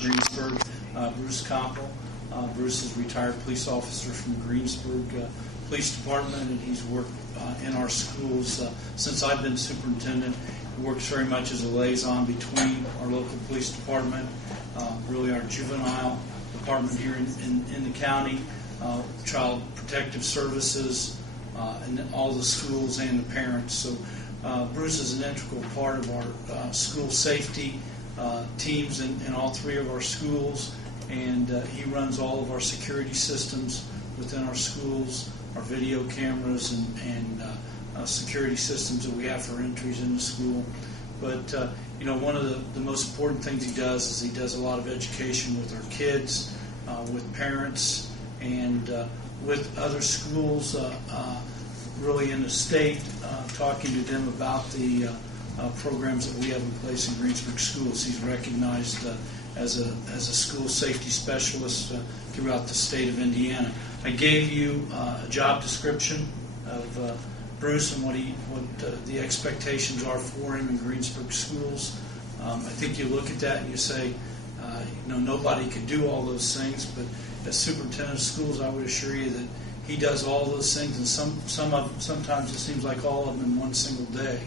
Greensburg, Bruce Koppel. Bruce is a retired police officer from Greensburg Police Department, and he's worked in our schools since I've been superintendent. He works very much as a liaison between our local police department, really our juvenile department here in the county, child protective services, and all the schools and the parents. So Bruce is an integral part of our school safety teams in all three of our schools, and he runs all of our security systems within our schools, our video cameras and security systems that we have for entries into school. But one of the most important things he does is he does a lot of education with our kids, with parents, and with other schools really in the state, talking to them about the programs that we have in place in Greensburg schools. He's recognized as a school safety specialist throughout the state of Indiana. I gave you a job description of Bruce and what the expectations are for him in Greensburg schools. I think you look at that and you say, nobody could do all those things, but as superintendent of schools, I would assure you that he does all those things, and sometimes it seems like all of them in one single day.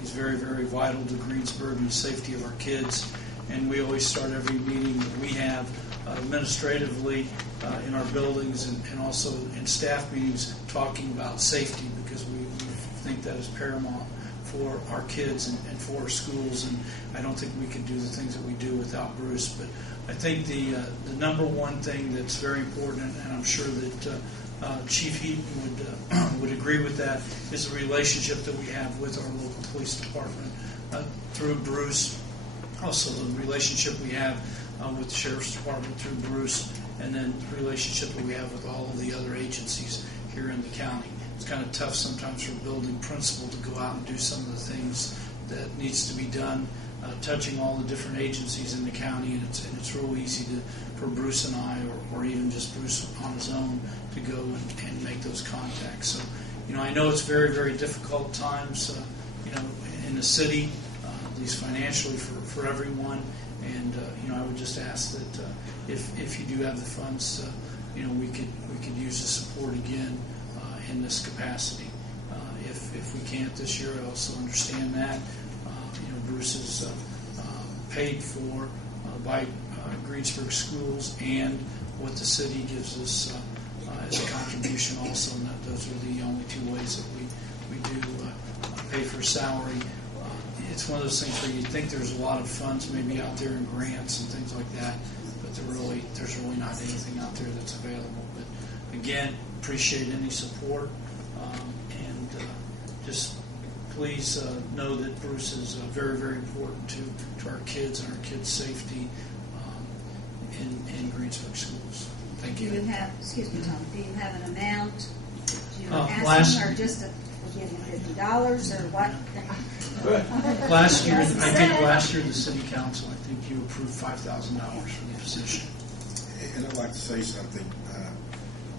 He's very, very vital to Greensburg and the safety of our kids, and we always start every meeting that we have administratively in our buildings and also in staff meetings talking about safety, because we think that is paramount for our kids and for our schools, and I don't think we could do the things that we do without Bruce. But I think the number one thing that's very important, and I'm sure that Chief Heaton would agree with that, is the relationship that we have with our local police department through Bruce. Also the relationship we have with the Sheriff's Department through Bruce, and then the relationship that we have with all of the other agencies here in the county. It's kind of tough sometimes for a building principal to go out and do some of the things that needs to be done, touching all the different agencies in the county, and it's real easy for Bruce and I, or even just Bruce on his own, to go and make those contacts. So, I know it's very, very difficult times, in the city, at least financially for everyone, and I would just ask that if you do have the funds, we could use the support again in this capacity. If we can't this year, I also understand that. Bruce is paid for by Greensburg schools and what the city gives us as a contribution also, and those are the only two ways that we do pay for salary. It's one of those things where you think there's a lot of funds maybe out there in grants and things like that, but there's really not anything out there that's available. But again, appreciate any support, and just please know that Bruce is very, very important to our kids and our kids' safety in Greensburg schools. Thank you. Do you have, excuse me, Tom, do you have an amount you're asking, or just give you $50 or what? Last year the city council, I think you approved $5,000 for the position. And I'd like to say something.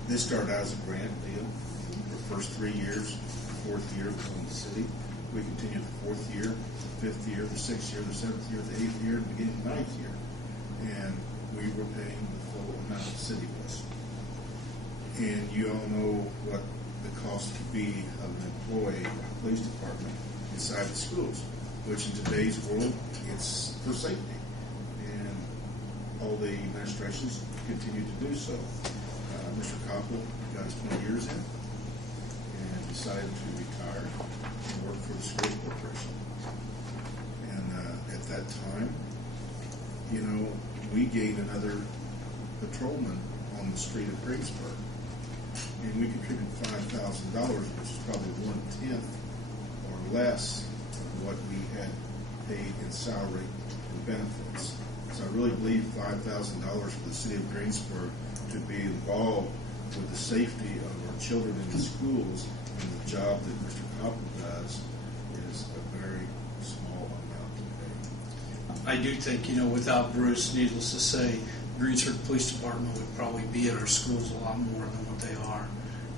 This started out as a grant deal for the first 3 years. The fourth year was on the city. We continued the fourth year, the fifth year, the sixth year, the seventh year, the eighth year, and the beginning of the ninth year. And we were paying the full amount the city was. And you all know what the cost could be of an employee of the police department inside the schools, which in today's world, it's for safety. And all the administrations continue to do so. Mr. Koppel got his 20 years in and decided to retire and work for the school corporation. And at that time, we gained another patrolman on the street of Greensburg. And we contributed $5,000, which is probably 1/10 or less of what we had paid in salary and benefits. So I really believe $5,000 for the city of Greensburg to be involved with the safety of our children in the schools and the job that Mr. Koppel does is a very small amount to pay. I do think, without Bruce, needless to say, Greensburg Police Department would probably be at our schools a lot more than what they are.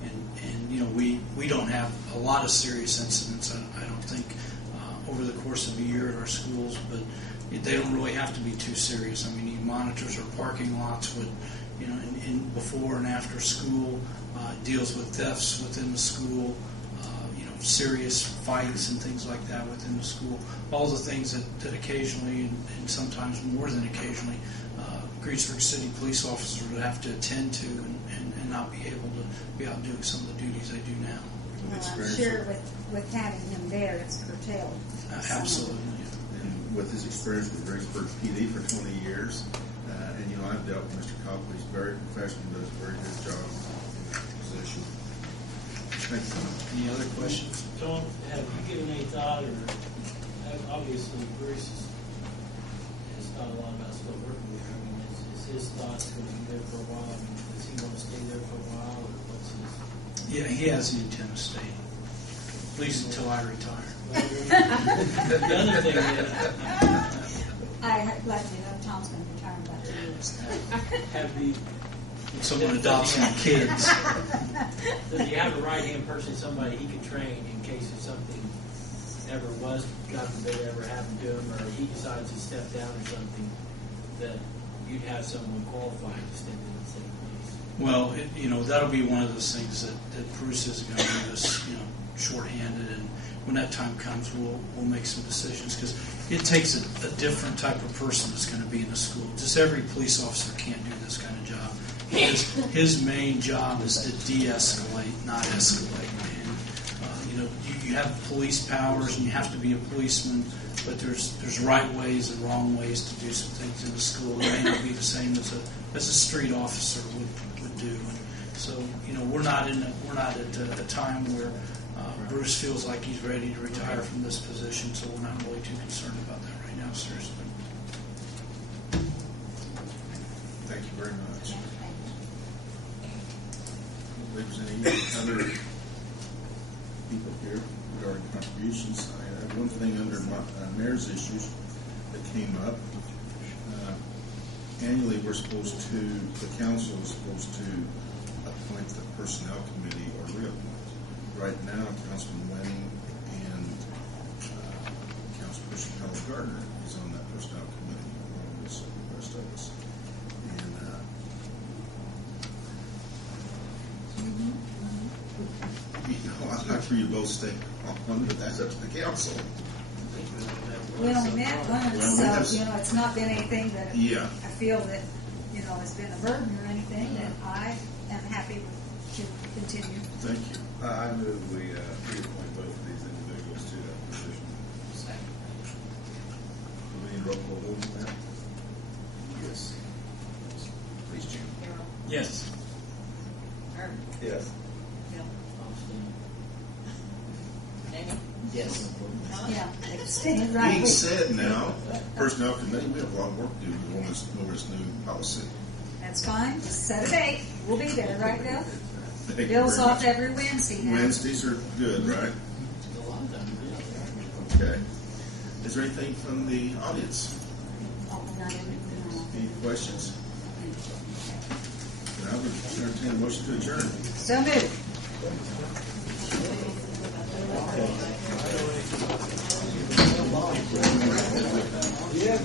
And we don't have a lot of serious incidents, I don't think, over the course of a year at our schools, but they don't really have to be too serious. I mean, he monitors our parking lots with, in before and after school, deals with thefts within the school, serious fights and things like that within the school. All the things that occasionally, and sometimes more than occasionally, Greensburg City police officers would have to attend to and not be able to be out doing some of the duties they do now. Well, I'm sure with having him there, it's curtailed. Absolutely. And with his experience with Greensburg PD for 20 years, and I've dealt with Mr. Copley. He's very professional, does a very good job in that position. Thank you. Any other questions? Tom, have you given any thought, or obviously Bruce has thought a lot about still working there. I mean, is his thoughts going to be there for a while? I mean, does he want to stay there for a while, or what's his? Yeah, he has the intent of staying, at least until I retire. The other thing is, I'm glad you know Tom's going to retire in about 2 years. have the Someone adopts some kids. does he have a right-hand person, somebody he can train in case if something ever was, God forbid, ever happened to him, or he decides to step down or something, that you'd have someone qualified to step in the same place? Well, that'll be one of those things that Bruce is going to leave us, shorthanded, and when that time comes, we'll make some decisions, because it takes a different type of person that's going to be in the school. Just every police officer can't do this kind of job. His main job is to de-escalate, not escalate. And you have police powers, and you have to be a policeman, but there's right ways and wrong ways to do some things in the school. It may not be the same as a street officer would do. And so we're not at a time where Bruce feels like he's ready to retire from this position, so we're not really too concerned about that right now, seriously. Thank you very much. If there's any other people here regarding contributions, I have one thing under my mayor's issues that came up. Annually, the council is supposed to appoint the personnel committee or reappoint. Right now, Councilman Wenning and Councilperson Helen Gardner is on that personnel committee, along with the rest of us. And I'm not sure you both stay on, but that's up to the council. We only met once, so it's not been anything that Yeah. I feel that has been a burden or anything. That I am happy to continue. Thank you. I move we reappoint both of these individuals to that position. Do we need a roll call vote on that? Yes. Please, Jim. Yes. Yes. Yes. Yeah, stand right. Being said now, personnel committee, we have a lot of work to do on this new policy. That's fine. Just set a date. We'll be there, right, Bill? Thank you Bill's very off much. every Wednesday now. Wednesdays are good, right? A lot of them, Okay. Is there anything from the audience? Any questions? Then I would entertain a motion to adjourn. So moved. Yeah.